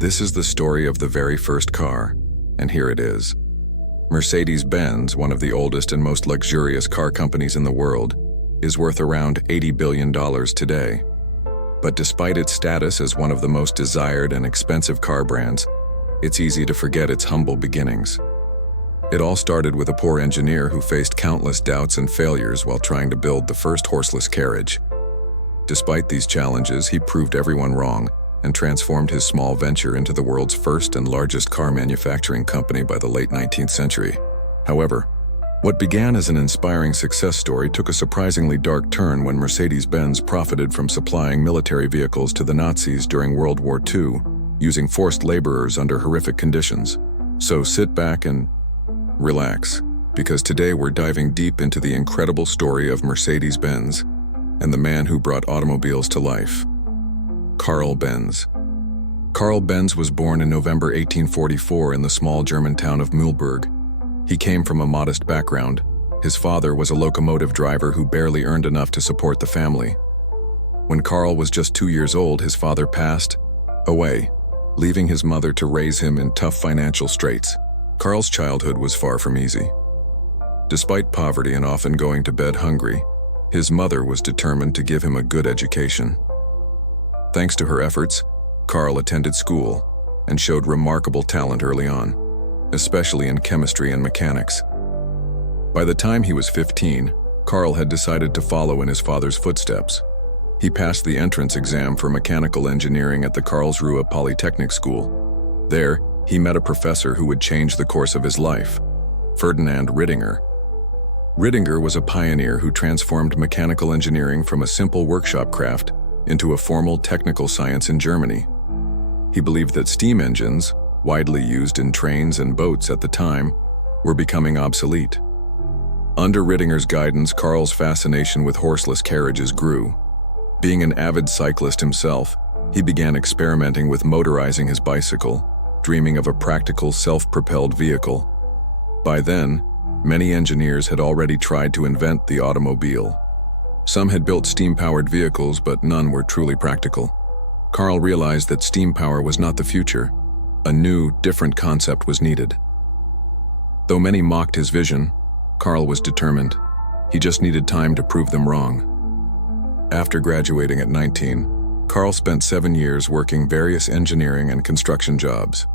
This is the story of the very first car, and here it is. Mercedes-Benz, one of the oldest and most luxurious car companies in the world, is worth around $80 billion today. But despite its status as one of the most desired and expensive car brands, it's easy to forget its humble beginnings. It all started with a poor engineer who faced countless doubts and failures while trying to build the first horseless carriage. Despite these challenges, he proved everyone wrong and transformed his small venture into the world's first and largest car manufacturing company by the late 19th century. However, what began as an inspiring success story took a surprisingly dark turn when Mercedes-Benz profited from supplying military vehicles to the Nazis during World War II, using forced laborers under horrific conditions. So sit back and relax, because today we're diving deep into the incredible story of Mercedes-Benz and the man who brought automobiles to life. Carl Benz. Carl Benz was born in November 1844 in the small German town of Mühlberg. He came from a modest background. His father was a locomotive driver who barely earned enough to support the family. When Carl was just 2 years old, his father passed away, leaving his mother to raise him in tough financial straits. Carl's childhood was far from easy. Despite poverty and often going to bed hungry, his mother was determined to give him a good education. Thanks to her efforts, Carl attended school and showed remarkable talent early on, especially in chemistry and mechanics. By the time he was 15, Carl had decided to follow in his father's footsteps. He passed the entrance exam for mechanical engineering at the Karlsruhe Polytechnic School. There, he met a professor who would change the course of his life, Ferdinand Rittinger. Rittinger was a pioneer who transformed mechanical engineering from a simple workshop craft into a formal technical science in Germany. He believed that steam engines, widely used in trains and boats at the time, were becoming obsolete. Under Rittinger's guidance, Carl's fascination with horseless carriages grew. Being an avid cyclist himself, he began experimenting with motorizing his bicycle, dreaming of a practical self-propelled vehicle. By then, many engineers had already tried to invent the automobile. Some had built steam-powered vehicles, but none were truly practical. Carl realized that steam power was not the future. A new, different concept was needed. Though many mocked his vision, Carl was determined. He just needed time to prove them wrong. After graduating at 19, Carl spent 7 years working various engineering and construction jobs.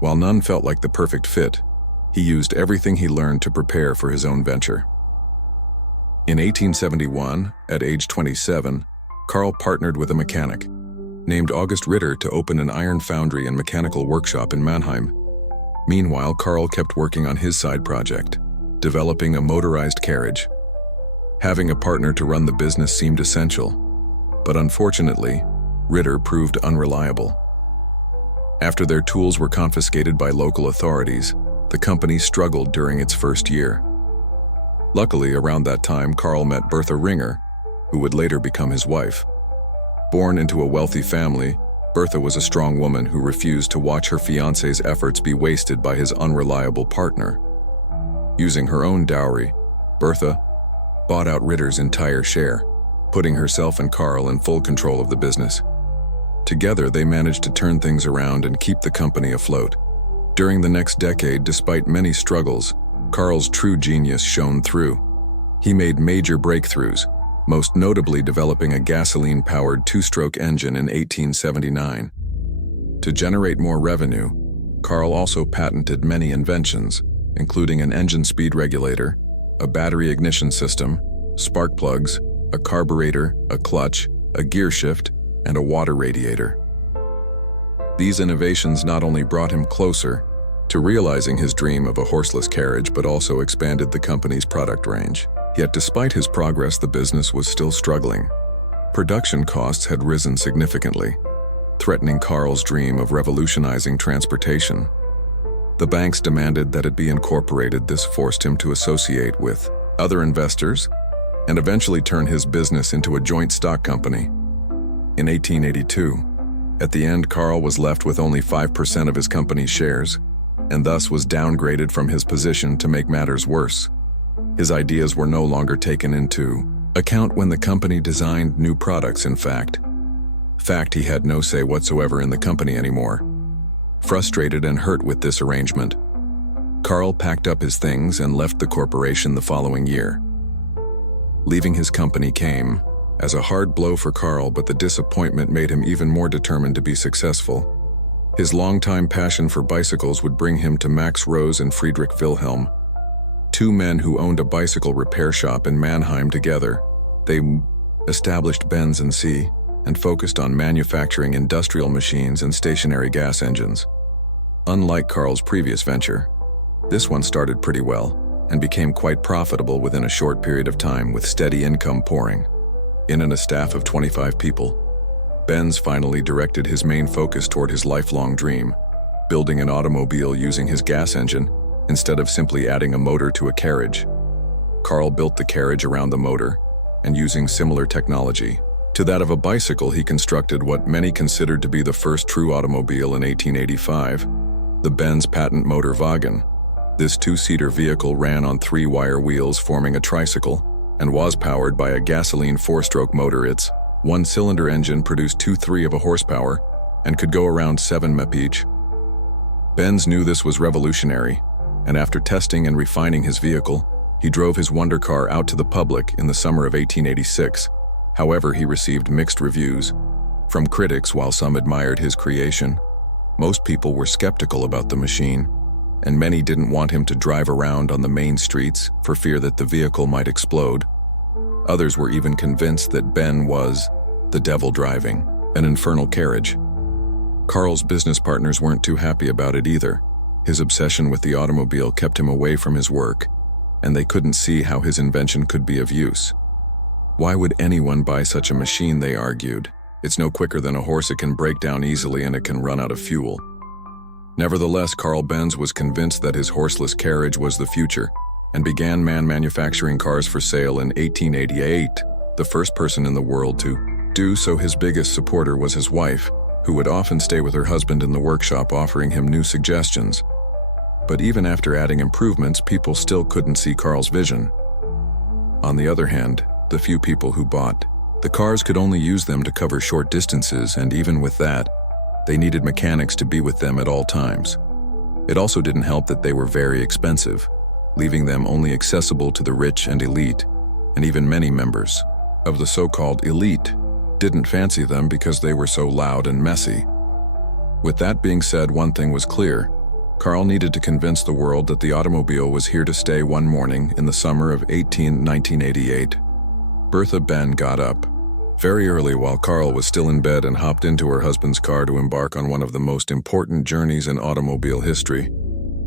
While none felt like the perfect fit, he used everything he learned to prepare for his own venture. In 1871, at age 27, Carl partnered with a mechanic named August Ritter to open an iron foundry and mechanical workshop in Mannheim. Meanwhile, Carl kept working on his side project, developing a motorized carriage. Having a partner to run the business seemed essential, but unfortunately, Ritter proved unreliable. After their tools were confiscated by local authorities, the company struggled during its first year. Luckily, around that time, Carl met Bertha Ringer, who would later become his wife. Born into a wealthy family, Bertha was a strong woman who refused to watch her fiancé's efforts be wasted by his unreliable partner. Using her own dowry, Bertha bought out Ritter's entire share, putting herself and Carl in full control of the business. Together, they managed to turn things around and keep the company afloat. During the next decade, despite many struggles, Carl's true genius shone through. He made major breakthroughs, most notably developing a gasoline-powered two-stroke engine in 1879. To generate more revenue, Carl also patented many inventions, including an engine speed regulator, a battery ignition system, spark plugs, a carburetor, a clutch, a gear shift, and a water radiator. These innovations not only brought him closer to realizing his dream of a horseless carriage, but also expanded the company's product range. Yet despite his progress, the business was still struggling. Production costs had risen significantly, threatening Carl's dream of revolutionizing transportation. The banks demanded that it be incorporated. This forced him to associate with other investors and eventually turn his business into a joint stock company. In 1882, at the end, Carl was left with only 5% of his company's shares, and thus was downgraded from his position. To make matters worse, his ideas were no longer taken into account when the company designed new products. In fact, he had no say whatsoever in the company anymore. Frustrated and hurt with this arrangement, Carl packed up his things and left the corporation the following year. Leaving his company came as a hard blow for Carl, but the disappointment made him even more determined to be successful. His longtime passion for bicycles would bring him to Max Rose and Friedrich Wilhelm, two men who owned a bicycle repair shop in Mannheim together. They established Benz & C and focused on manufacturing industrial machines and stationary gas engines. Unlike Carl's previous venture, this one started pretty well and became quite profitable within a short period of time, with steady income pouring in and a staff of 25 people. Benz finally directed his main focus toward his lifelong dream, building an automobile using his gas engine instead of simply adding a motor to a carriage. Carl built the carriage around the motor, and using similar technology to that of a bicycle, he constructed what many considered to be the first true automobile in 1885, the Benz patent motor wagon. This two-seater vehicle ran on 3 wire wheels forming a tricycle and was powered by a gasoline 4-stroke motor. Its one-cylinder engine produced 2/3 of a horsepower and could go around 7 mph each. Benz knew this was revolutionary, and after testing and refining his vehicle, he drove his wonder car out to the public in the summer of 1886. However, he received mixed reviews from critics. While some admired his creation, most people were skeptical about the machine, and many didn't want him to drive around on the main streets for fear that the vehicle might explode. Others were even convinced that Ben was the devil driving an infernal carriage. Carl's business partners weren't too happy about it either. His obsession with the automobile kept him away from his work, and they couldn't see how his invention could be of use. Why would anyone buy such a machine, they argued. It's no quicker than a horse, it can break down easily, and it can run out of fuel. Nevertheless, Carl Benz was convinced that his horseless carriage was the future and began manufacturing cars for sale in 1888, the first person in the world to do so. His biggest supporter was his wife, who would often stay with her husband in the workshop, offering him new suggestions. But even after adding improvements, people still couldn't see Carl's vision. On the other hand, the few people who bought the cars could only use them to cover short distances, and even with that, they needed mechanics to be with them at all times. It also didn't help that they were very expensive, leaving them only accessible to the rich and elite, and even many members of the so-called elite didn't fancy them because they were so loud and messy. With that being said, one thing was clear. Carl needed to convince the world that the automobile was here to stay. One morning in the summer of 1988, Bertha Ben got up very early while Carl was still in bed and hopped into her husband's car to embark on one of the most important journeys in automobile history.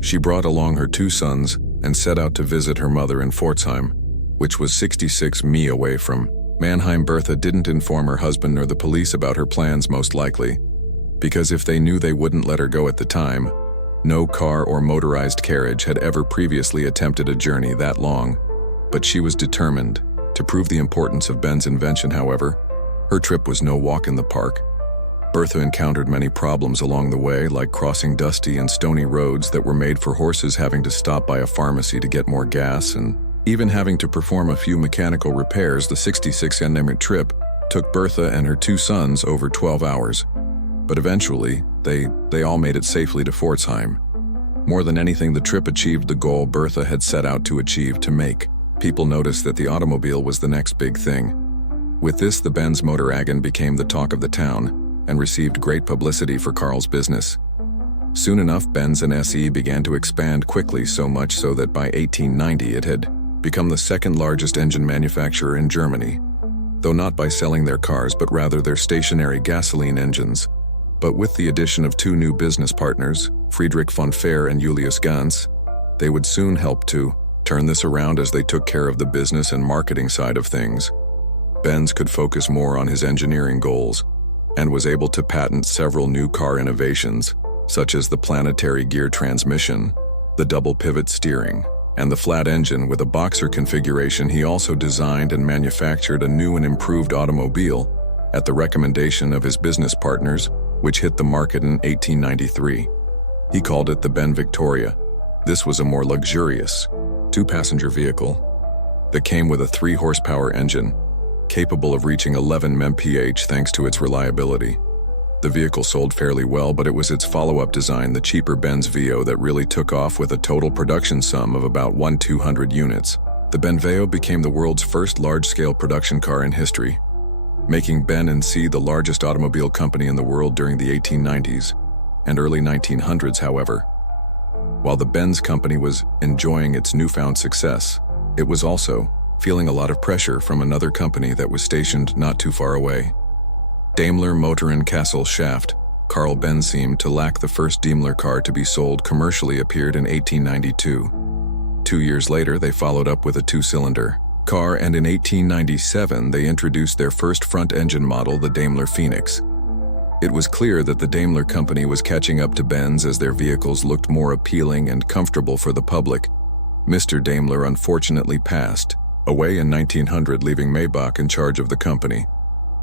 She brought along her 2 sons and set out to visit her mother in Pforzheim, which was 66 mi away from Mannheim. Bertha didn't inform her husband nor the police about her plans, most likely because if they knew, they wouldn't let her go at the time. No car or motorized carriage had ever previously attempted a journey that long, but she was determined to prove the importance of Ben's invention. However, her trip was no walk in the park. Bertha encountered many problems along the way, like crossing dusty and stony roads that were made for horses, having to stop by a pharmacy to get more gas, and even having to perform a few mechanical repairs. The 66-minute trip took Bertha and her 2 sons over 12 hours. But eventually, they all made it safely to Pforzheim. More than anything, the trip achieved the goal Bertha had set out to achieve: to make people notice that the automobile was the next big thing. With this, the Benz motor wagon became the talk of the town and received great publicity for Carl's business. Soon enough, Benz and SE began to expand quickly, so much so that by 1890 it had become the 2nd largest engine manufacturer in Germany, though not by selling their cars but rather their stationary gasoline engines. But with the addition of 2 new business partners, Friedrich von Fehr and Julius Ganz, they would soon help to turn this around as they took care of the business and marketing side of things. Benz could focus more on his engineering goals and was able to patent several new car innovations, such as the planetary gear transmission, the double pivot steering, and the flat engine with a boxer configuration. He also designed and manufactured a new and improved automobile at the recommendation of his business partners, which hit the market in 1893. He called it the Ben Victoria. This was a more luxurious 2-passenger vehicle that came with a 3-horsepower engine, capable of reaching 11 mph thanks to its reliability. The vehicle sold fairly well, but it was its follow-up design, the cheaper Benz Veo, that really took off with a total production sum of about 1,200 units. The Ben Veo became the world's first large-scale production car in history, making Ben & C the largest automobile company in the world during the 1890s and early 1900s, however. While the Benz company was enjoying its newfound success, it was also feeling a lot of pressure from another company that was stationed not too far away. Daimler Motor in Kassel Shaft, Carl Benz seemed to lack. The first Daimler car to be sold commercially appeared in 1892. 2 years later, they followed up with a two-cylinder car, and in 1897 they introduced their first front-engine model, the Daimler Phoenix. It was clear that the Daimler company was catching up to Benz as their vehicles looked more appealing and comfortable for the public. Mr. Daimler unfortunately passed away in 1900, leaving Maybach in charge of the company.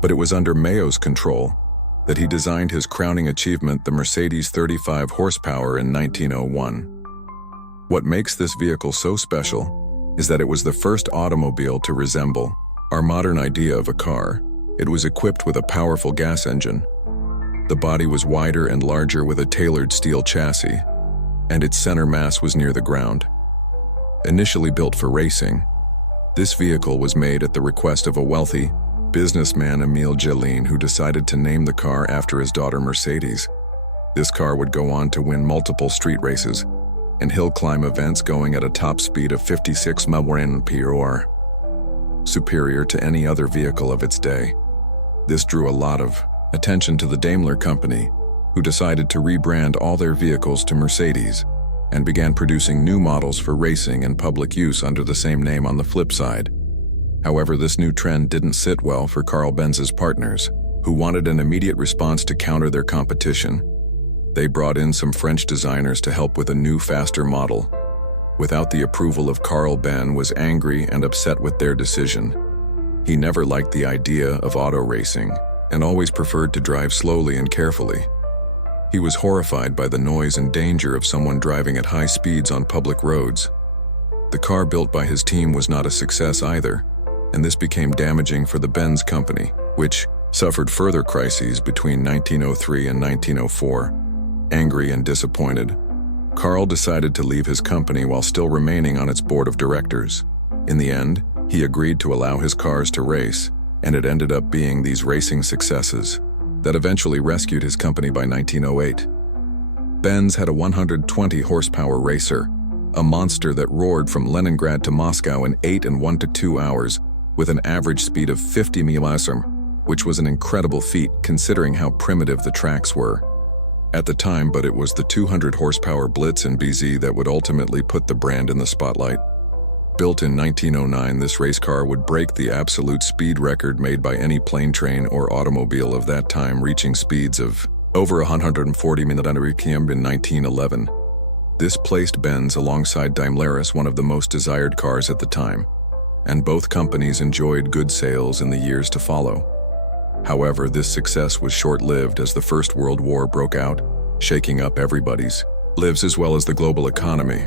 But it was under Mayo's control that he designed his crowning achievement, the Mercedes 35 horsepower, in 1901. What makes this vehicle so special is that it was the first automobile to resemble our modern idea of a car. It was equipped with a powerful gas engine. The body was wider and larger with a tailored steel chassis, and its center mass was near the ground. Initially built for racing, this vehicle was made at the request of a wealthy businessman, Emile Jolien, who decided to name the car after his daughter Mercedes. This car would go on to win multiple street races and hill climb events, going at a top speed of 56 mph, superior to any other vehicle of its day. This drew a lot of attention to the Daimler company, who decided to rebrand all their vehicles to Mercedes and began producing new models for racing and public use under the same name on the flip side. However, this new trend didn't sit well for Carl Benz's partners, who wanted an immediate response to counter their competition. They brought in some French designers to help with a new, faster model. Without the approval of Carl, Ben was angry and upset with their decision. He never liked the idea of auto racing and always preferred to drive slowly and carefully. He was horrified by the noise and danger of someone driving at high speeds on public roads. The car built by his team was not a success either, and this became damaging for the Benz company, which suffered further crises between 1903 and 1904. Angry and disappointed, Carl decided to leave his company while still remaining on its board of directors. In the end, he agreed to allow his cars to race, and it ended up being these racing successes that eventually rescued his company by 1908. Benz had a 120 horsepower racer, a monster that roared from Leningrad to Moscow in 8 and 1 to 2 hours with an average speed of 50 mph, which was an incredible feat considering how primitive the tracks were at the time, but it was the 200 horsepower Blitz and BZ that would ultimately put the brand in the spotlight. Built in 1909, this race car would break the absolute speed record made by any plane, train, or automobile of that time, reaching speeds of over 140 mph in 1911. This placed Benz alongside Daimler as one of the most desired cars at the time, and both companies enjoyed good sales in the years to follow. However, this success was short-lived as the First World War broke out, shaking up everybody's lives as well as the global economy.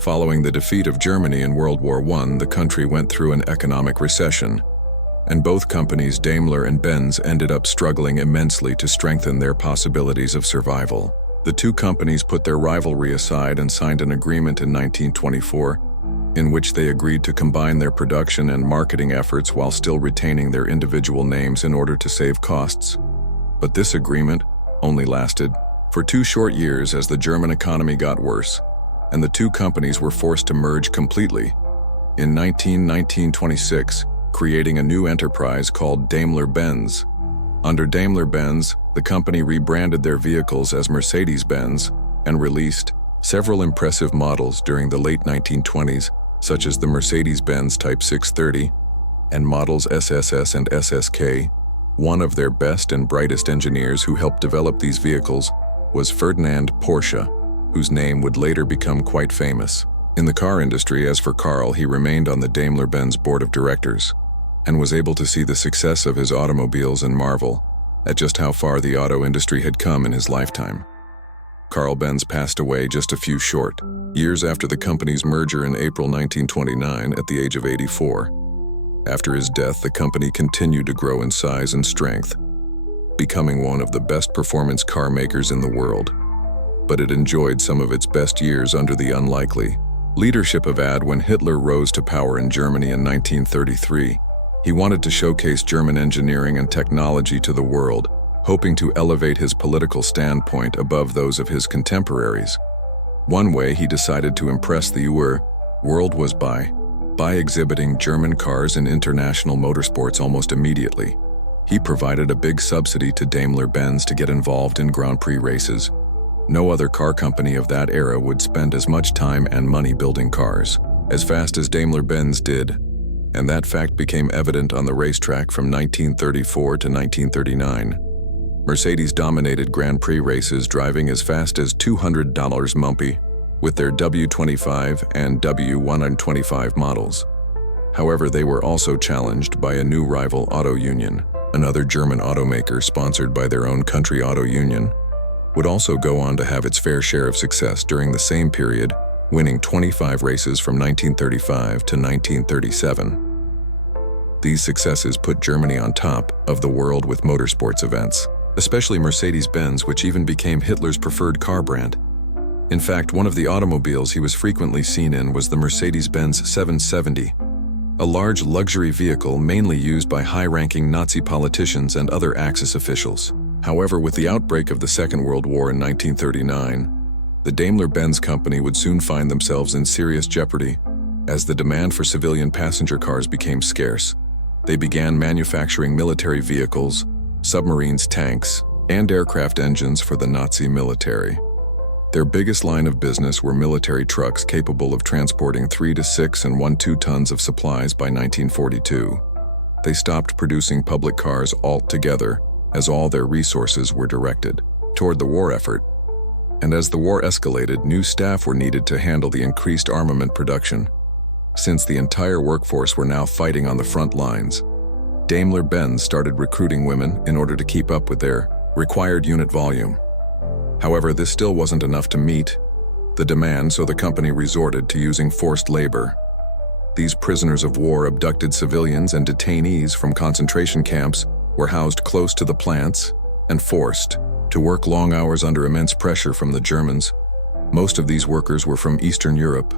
Following the defeat of Germany in World War I, the country went through an economic recession, and both companies, Daimler and Benz, ended up struggling immensely to strengthen their possibilities of survival. The two companies put their rivalry aside and signed an agreement in 1924, in which they agreed to combine their production and marketing efforts while still retaining their individual names in order to save costs. But this agreement only lasted for 2 short years as the German economy got worse, and the two companies were forced to merge completely in 1926, creating a new enterprise called Daimler-Benz. Under Daimler-Benz, the company rebranded their vehicles as Mercedes-Benz and released several impressive models during the late 1920s, such as the Mercedes-Benz Type 630 and models SSS and SSK. One of their best and brightest engineers who helped develop these vehicles was Ferdinand Porsche, whose name would later become quite famous in the car industry. As for Carl, he remained on the Daimler-Benz board of directors and was able to see the success of his automobiles and marvel at just how far the auto industry had come in his lifetime. Carl Benz passed away just a few short years after the company's merger in April 1929 at the age of 84. After his death, the company continued to grow in size and strength. becoming one of the best performance car makers in the world. But it enjoyed some of its best years under the unlikely leadership of AD when Hitler rose to power in Germany in 1933. He wanted to showcase German engineering and technology to the world, hoping to elevate his political standpoint above those of his contemporaries. One way he decided to impress the world was by exhibiting German cars in international motorsports almost immediately. He provided a big subsidy to Daimler-Benz to get involved in Grand Prix races. No other car company of that era would spend as much time and money building cars as fast as Daimler-Benz did, and that fact became evident on the racetrack from 1934 to 1939. Mercedes dominated Grand Prix races, driving as fast as $200 mumpy with their W25 and W125 models. However, they were also challenged by a new rival auto union. Another German automaker sponsored by their own country auto union would also go on to have its fair share of success during the same period, winning 25 races from 1935 to 1937. These successes put Germany on top of the world with motorsports events, especially Mercedes-Benz, which even became Hitler's preferred car brand. In fact, one of the automobiles he was frequently seen in was the Mercedes-Benz 770, a large luxury vehicle mainly used by high-ranking Nazi politicians and other Axis officials. However, with the outbreak of the Second World War in 1939, the Daimler-Benz company would soon find themselves in serious jeopardy as the demand for civilian passenger cars became scarce. They began manufacturing military vehicles, submarines, tanks, and aircraft engines for the Nazi military. Their biggest line of business were military trucks capable of transporting 3 to 6 and 1/2 tons of supplies by 1942. They stopped producing public cars altogether as all their resources were directed toward the war effort. And as the war escalated, new staff were needed to handle the increased armament production. Since the entire workforce were now fighting on the front lines, Daimler-Benz started recruiting women in order to keep up with their required unit volume. However, this still wasn't enough to meet the demand, so the company resorted to using forced labor. These prisoners of war, abducted civilians and detainees from concentration camps, were housed close to the plants and forced to work long hours under immense pressure from the Germans. Most of these workers were from Eastern Europe,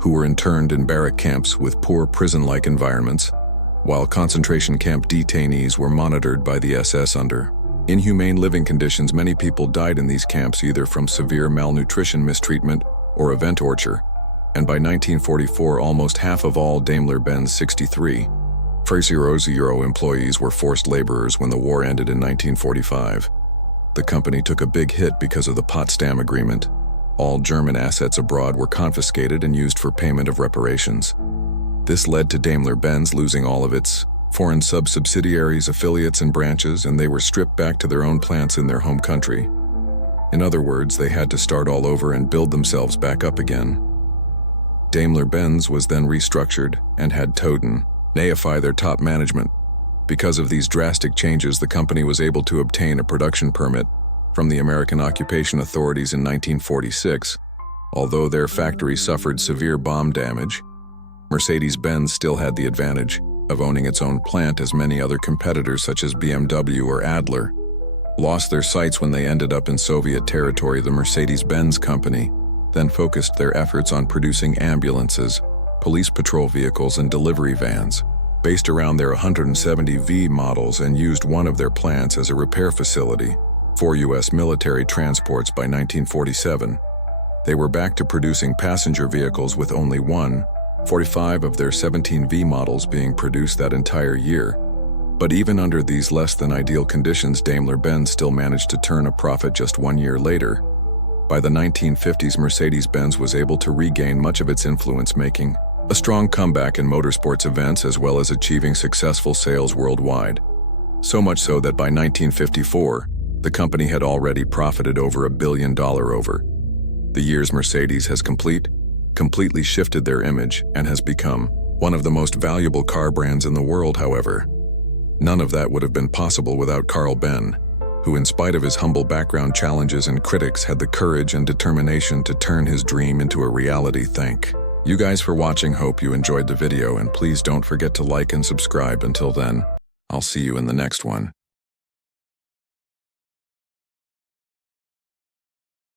who were interned in barrack camps with poor prison-like environments, while concentration camp detainees were monitored by the SS under inhumane living conditions. Many people died in these camps either from severe malnutrition, mistreatment, or event torture, and by 1944 almost half of all Daimler-Benz 63 Euro employees were forced laborers. When the war ended in 1945, the company took a big hit because of the Potsdam Agreement. All German assets abroad were confiscated and used for payment of reparations. This led to Daimler-Benz losing all of its foreign subsidiaries, affiliates, and branches, and they were stripped back to their own plants in their home country. In other words, they had to start all over and build themselves back up again. Daimler-Benz was then restructured and had Toden naify their top management. Because of these drastic changes, the company was able to obtain a production permit from the American occupation authorities in 1946. Although their factory suffered severe bomb damage, Mercedes-Benz still had the advantage of owning its own plant, as many other competitors such as BMW or Adler lost their sights when they ended up in Soviet territory. The Mercedes-Benz company then focused their efforts on producing ambulances, police patrol vehicles, and delivery vans based around their 170V models, and used one of their plants as a repair facility for U.S. military transports. By 1947, they were back to producing passenger vehicles, with only 45 of their 17V models being produced that entire year. But even under these less than ideal conditions, Daimler-Benz still managed to turn a profit just 1 year later. By the 1950s, Mercedes-Benz was able to regain much of its influence, making a strong comeback in motorsports events as well as achieving successful sales worldwide. So much so that by 1954, the company had already profited over $1 billion over the years. Mercedes has completely shifted their image and has become one of the most valuable car brands in the world. However, none of that would have been possible without Carl Benz, who, in spite of his humble background, challenges, and critics, had the courage and determination to turn his dream into a reality. Thank you guys for watching. Hope you enjoyed the video, and please don't forget to like and subscribe. Until then, I'll see you in the next one.